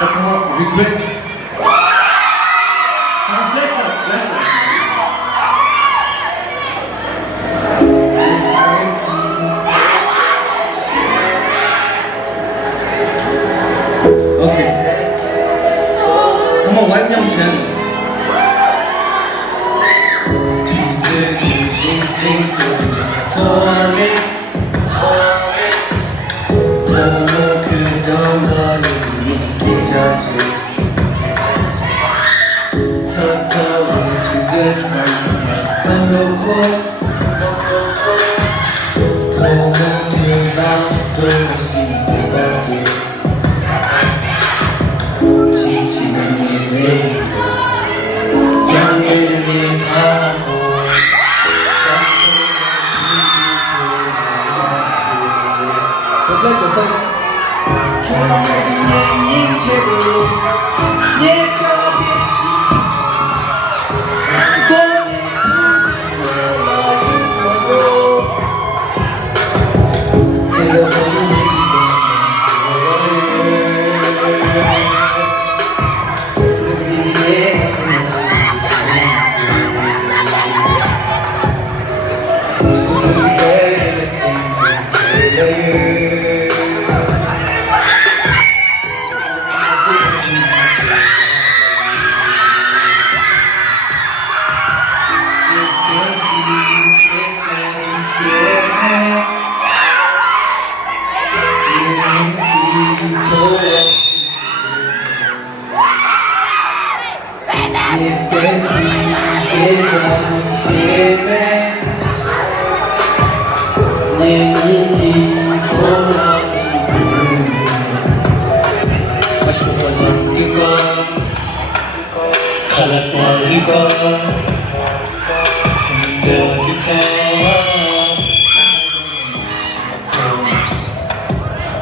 That's how regret. Flashlights. Okay. 정말 완전 젠. 너무 그동안 이 기적이었어 서서히 뒤집어진 써놓고 도모들랑 돌아가시는 대박이었어 지치는 일들도 영원히 가고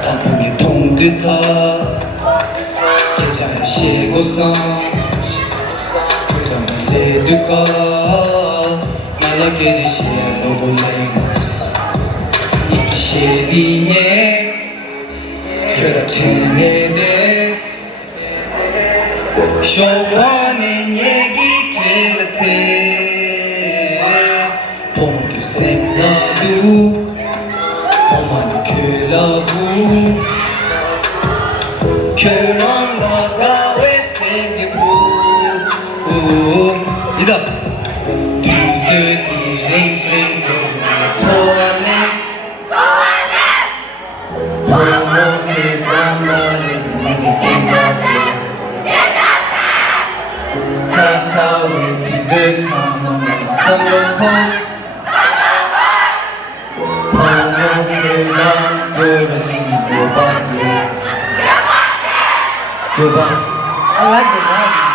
단풍이 통듯서 계좌에 쉬고서 표정을 새들고 말라게 지시에 로볼레모스 니키시리네 그렇게네 쇼원의 얘기 글라세 봄은 두생 너도 어머니 글러도 그런 너가 왜 생기고 이다 두들이 레이스 토할래 너무 담아내는 타타오의 빛을 담아내 서로고 너무 그만 돌아서는 노바디스 I like the vibe.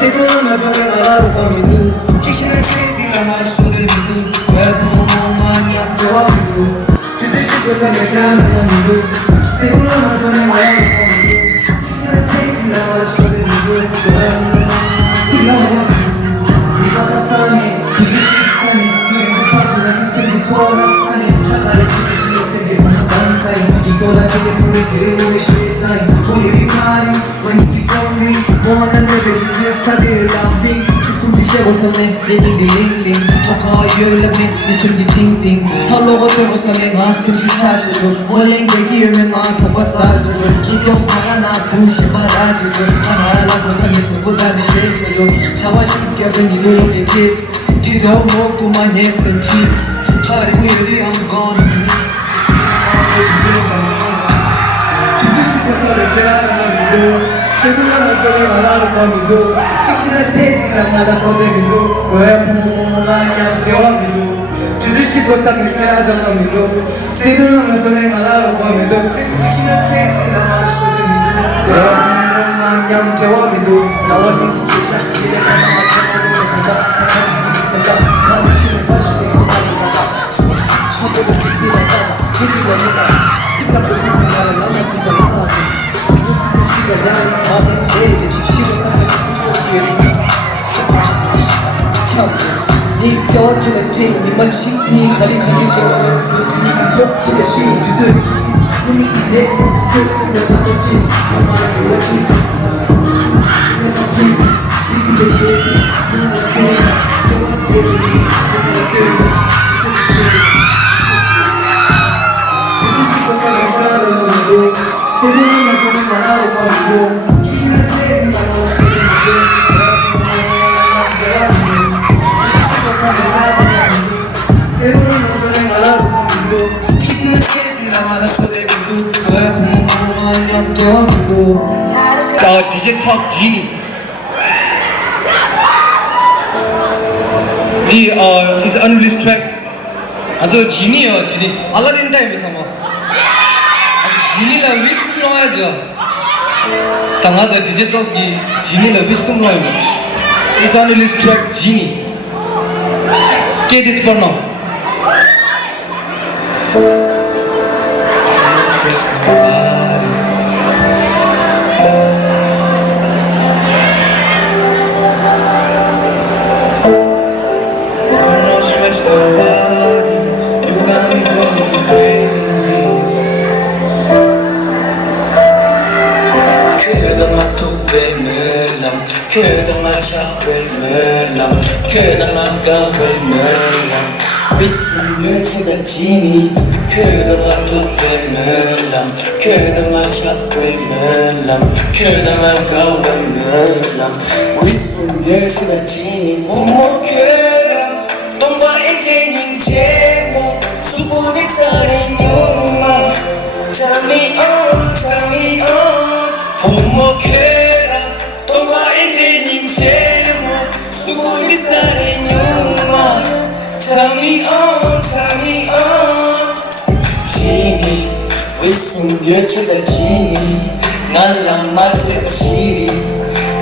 Tekrar bagaimana pamilu Kişinin sevdiğiyle hala söylemilu Vermem yaptığı bu Tüdüşü göze mekan pamilu Tekrar bagaimana pamilu Kişinin sevdiğiyle hala söylemilu Vermem yaptığı Bir bakasane Tüdüşü tane Yürüdü parçalar istedi tuğla tane Hakale çıkıcı istedi bana bantay İdola kede kuvvetleri o işletay Boyu yukari Maniti tombi Moana nebe cüzü sabi lambi Çıksın dişe basane Dedi diling ding Maka yöleme Nesirdi ding ding Hallo hotel osame Ngas kuşu çarşıcı Oleng begi yöme Ngan kapastajıcı Gidiyoruz kana Kuşi barajıcı Kanala basame Sıvıda bir şey koyuyor Çavaşık göbün Gidiyorum de kiss Gidiyorum o kuma yes and kiss Hadi bu yürü I'm gonna miss Segurando 저기 말하는 범위도 직신의 세계가 나다 범위도 고야 부모가 태워미도 주주시고 상쾌하던 범위도 segurando 저기 말하는 범위도 직신의 세계가 나다 소리미도 고야 부모가 태워미도 나와 땡치기차 기대 가다가 참아보는 가다 착한 생각 나와 치는 맛있게 그만이 가다 처보고 듣기다가 즐기려 내가 생각도 생각나는 나만 그저 나가지 시가 나는 밤에 세게 지치고 나는 소리를 섞어주는 시간 이 서투는지 니만 신기 가리 제와는 눈이 속기를 시두들 꿈이 내 끝을 받았지 엄마는 그렇지 미친 듯이 눈을 쓰니까 세상만 보는 나를 버리고 주시는 세상만 DJ Top Genie. His unreleased track. 아주 Genie요, Genie. 알라딘 타임에서 뭐. 아주 Genie라 위스 넣어야죠. 당하다 DJ Top이 Genie라 위스 넣어요. His unreleased track Genie. Get this for now. Kırdım açaklarım, kırdım akıllarım. Bizim göçede cini, kırdım akıllarım, kırdım açaklarım, kırdım akıllarım. Bizim göçede cini, umutlarım, 동바 인생인 제목, 수분이 살인 욕망. Tell me on, tell me on, umutlarım. 수고리 살인 욕망 Tell me on, tell me on 지니 윗숨 여자가 지니 날랑 마트 지리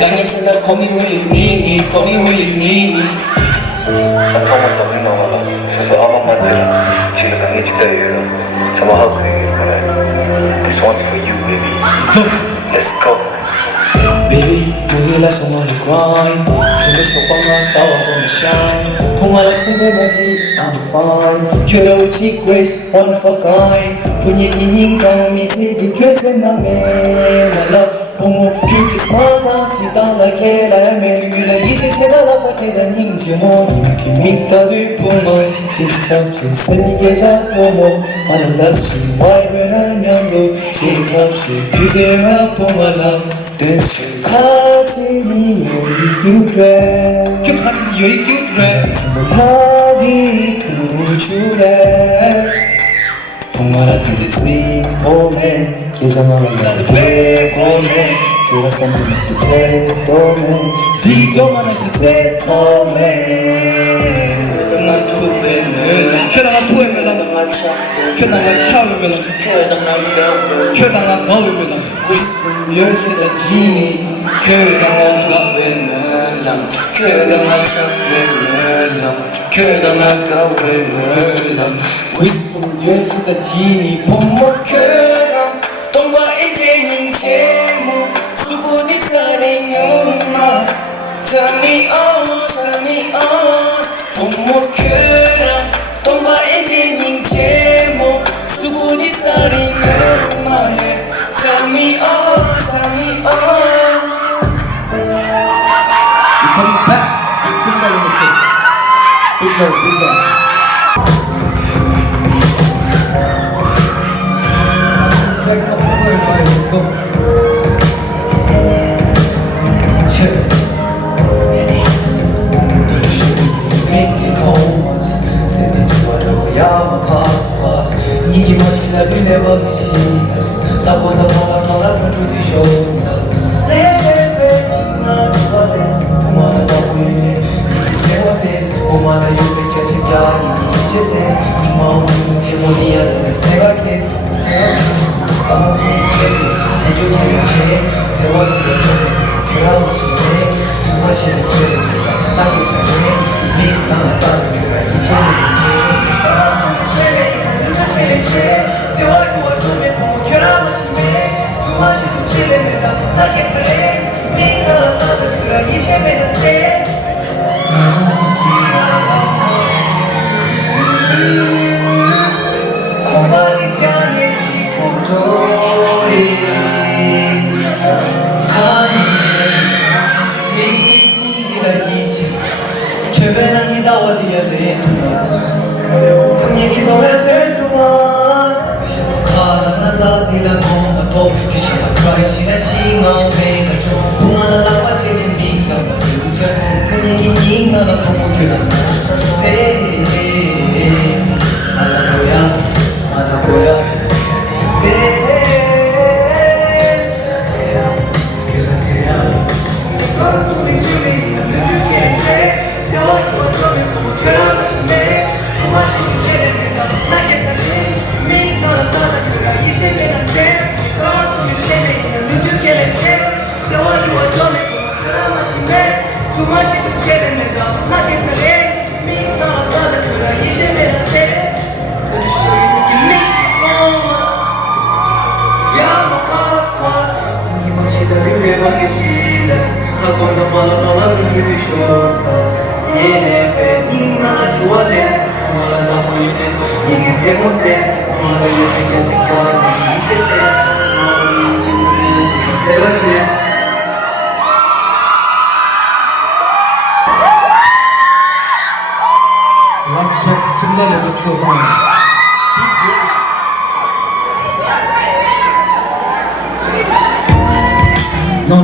강했잖아 Call me when you need me, call me when you need me 처음부터 운동하다 서서 아마마트라 길을 강해지다 이래요 참아하고 얘기해 This one's for you baby Let's go Baby, we like someone to grind 근데 쇼방만 따와 보면 shine 통화를 생각하지 I'm fine You know it's grace, one of a kind 분위기는 감이 지득해서 남의 My love 너무 큐티스마다 시달라게 라야매 그래 이제 세달라밖에 난 힘주모 느낌이 따들 뿜어 디스탑지 세게 잡고 뭐 많은 낯이 와이브한 년도 시탑시 그대와 봉알라 댄스 가진이 여의규래 가진 여의규래 하기 구주래 동화라 들리지 몸에 계정하는 날 되고네 그래서 무엇이 태도네 네가 시대 처음에 그만 투배는 그다가 투에mel라 그다가 차우멜라 그다가 거우멜라 윗숨 여자가 지니 그다가 가외멜람 그다가 차외멜람 그다가 가외멜람 윗숨 여자가 지니 못먹혀라 동화 인생인 제목 수분이 살인 욕망 Tell me on, tell me on 못먹혀라 동화 인생인 제목 수분이 살인 욕망 Tell me on, tell me on You're coming back with Simba in the city. Big love, big love. 이기만 기다린 내 버릇이 나보다 더 produce 내 랩에 나는 버릇 그만하다고 이제 세워지스 오만한 유백까지 가니 이제 세스 고마운 기본이야 this is 생각했어 아무 소리 제비 해주기를 해 세워지려 돌아오고 싶네 술 마시는 죄를 나게 사네 민망하다는 그가 이제 내게 세 나만 세월도 두면 보면 결함 마시네 두 마시도 찔레매다 나게 사네 민망하다는 그가 이제 내게 세 나는 기가 고만이 향해 지고도이 주변은 다 어디야 돼 분위기도 해될 동안 가난한 나디라고 또 귀신과 크라이시나 지마오메가 좀 동안을 나와지는 미가 분위기 니가 나보고 세 알아보야 알아보야 손에 집에 있는 누구의 책 태워주어 너를 보고 결혼하신대 수마시는 죄를 나게 사신 믿던 떠나그라 이제 내가 쌤 손에 집에 있는 누구의 책 태워주어 너를 보고 결혼하신대 수마시는 죄를 나게 사신 믿던 떠나그라 이제 내가 쌤 Could you show you that you make it home? Yeah, my past 힘없이도 위험하게 싫었어 하고 너무 눈이 셔서 예배 네가 좋아해 너가 보이네 이게 제 못해 너가 여기까지 껴니 이제 새 친구들은 내가 그래 Last track Sunda Lemoso No.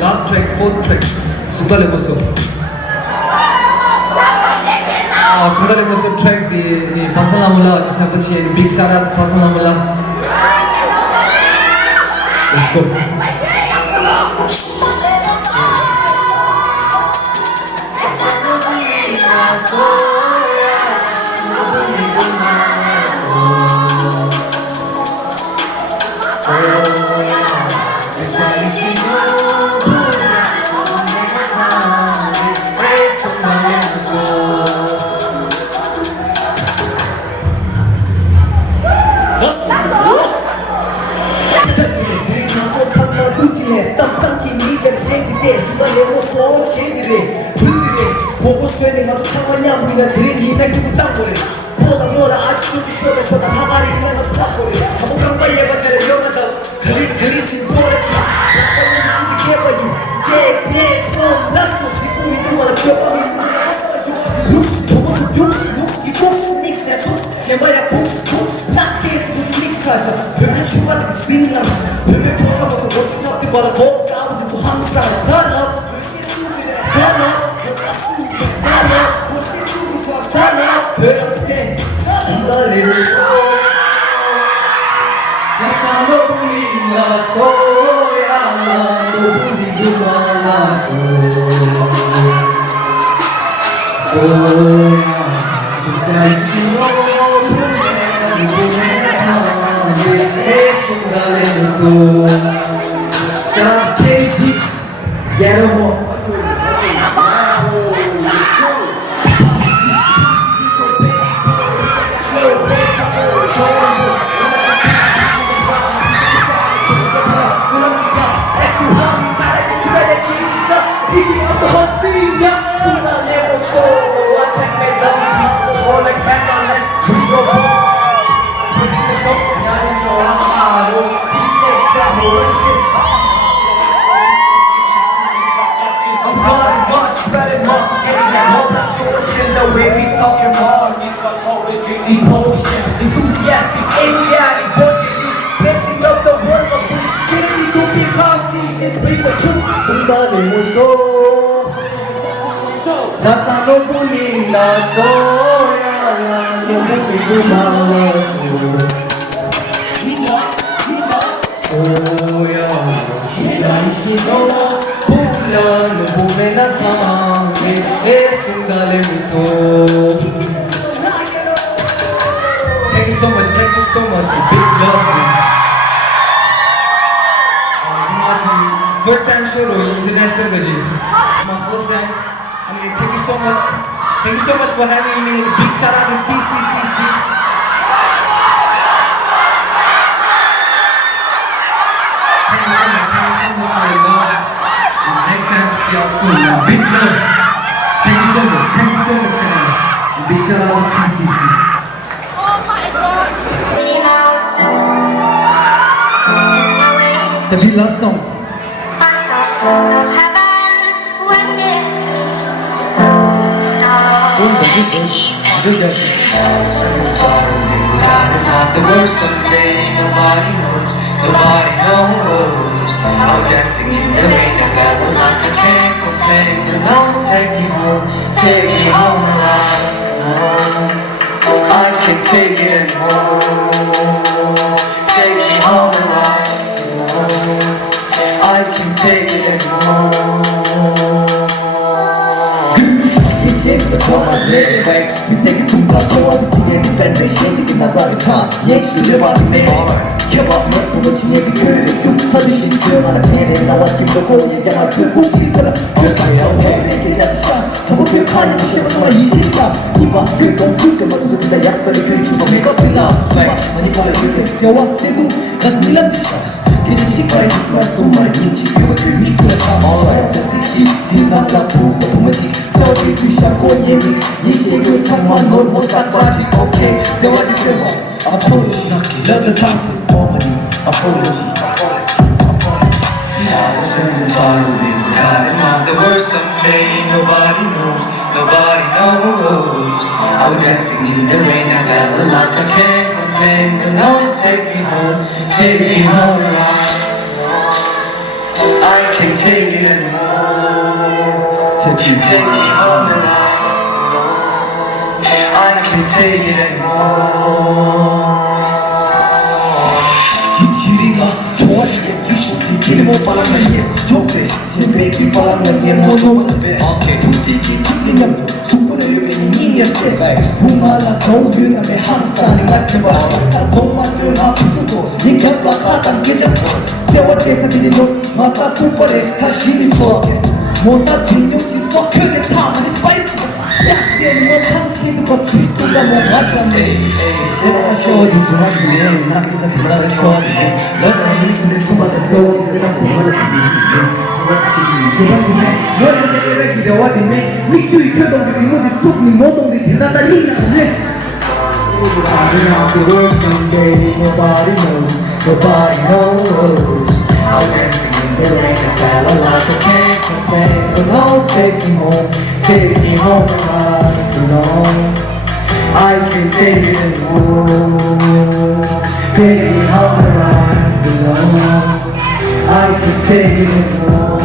Last track, fourth track. Sunda Lemoso. Sunda Lemoso track di Pasal Amula जिसे हम बच्चे big shout out to Pasal Amula. Let's go. 땀 삼킨 이자를 생기대 순간 내모서 쟤들이 불들이 보고 쇠네 마주 상관냐 우리가 들인 힘에 두고 땅거리 보다 너라 아직도 쉬어다 항아리 나가서 탁거리 가보강바 예반자를 영하다 그리진 노래 약간은 우리 개발이 제내손 라스트 시고 있는 거라 기억함이 육수 도모수 육수 이 곡수 믹스 내 속수 제발야 곡수 락게에서 무슨 믹스하자 별명 춤같은 스윙 남았어 별명 도사모서 멋진 탑들 거라 고 까부든 또 한국 사람 달라 달라 멋진 달라 별명세 신발리고 약간 너뿐이 나서야 너뿐이 그만하고 진짜 있어 Stop chasing, get him up. The way we talking more, emotion, enthusiastic, Asiatic, working, mixing up the world of boots, getting me to keep calm seasons, bring the truth. Somebody was so, nasa no puli na soya, no puli kumalaso. Soya, hinaishi no pula, no pume na tange, esungale miso. Thank you so much, the big love. First time show international gaji. It's my first time. I mean, thank you so much. Thank you so much for having me. Big shout out to TCCC. Thank you so much for your love. Next time, see y'all soon. Big love. Thank you so much, Canada. Big shout out to PCC. The beat last song. The worst someday, nobody knows, nobody knows. I'm dancing in the rain, I felt alive, I can't complain. But no, take me home alive. I can't take it anymore. Take me home alive. I can't take it anymore. Yekte çoğaz lyrics Bir tek tümda çoğadı diye bir ben de şeydi nazarı kas Yekli var me Kebap mı bunu çiğne bir köy Yumsa dişin çığlara piyerin davat gibi koyuya Yaman köy kokuyu sana Kökaya okey gece dışarı Tavuk bir karnı bir şey sana yiyecek laf İba gökten fırkama tutup da yakları köy çuba Mega pilav Mani para gibi cevap tegu Kaç milan dışarı Gece çıkar çıkmaz sonlara yeni çıkıyor köy mikrosam Hayata tek şey dinlerler burada otomatik Teorik düşer kol yemek Yeşil göl sanman normal takvatik okey Teorik devam Apology Love the time to small money Apology The worst someday, nobody knows, nobody knows. I was dancing in the rain, I felt alive, I can't complain. But no, take me home alive. I can't take it anymore. Take me home alive. I can't take it anymore. Geçiriga çoğal yes düştü kelime bağırma yes çok reş Şimdi belki bağırma diye monomola be Puti ki kitlinem Supura yübeni niye ses Bunlarla doğuyor ve hamsani Lakke başlar Dolmadığın hafızı dost Yek yaplaklardan gece poz Teor kesa bilinos Mata pupareş taşini toz Monta sinyo çiz Fuck köle tamam spice Yaklarına tam şeydi Kopçik kocamon atlamı Şerava şoğdu tuma güleyin Nakısla kıbrada kodine Lövene mültümde çumada Zoğdu kıra kumara Surat şirin kıra kume Nören de bebek de vadime Miksuyu ködon gibi muzi sukni Modon di Natalina The worst someday, nobody knows, nobody knows. I'm dancing in the rain, I fell alive, I can't complain. But no, take me home alive, alone. I can't take it anymore. Take me home alive, alone. I can't take it anymore.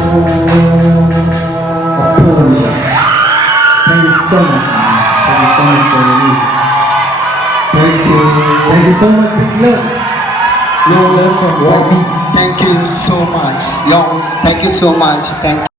Apology. Thank you so much. Thank you so much for the music. Thank you so much, big love. Young love from Thank you so much. Young, thank you so much. Thank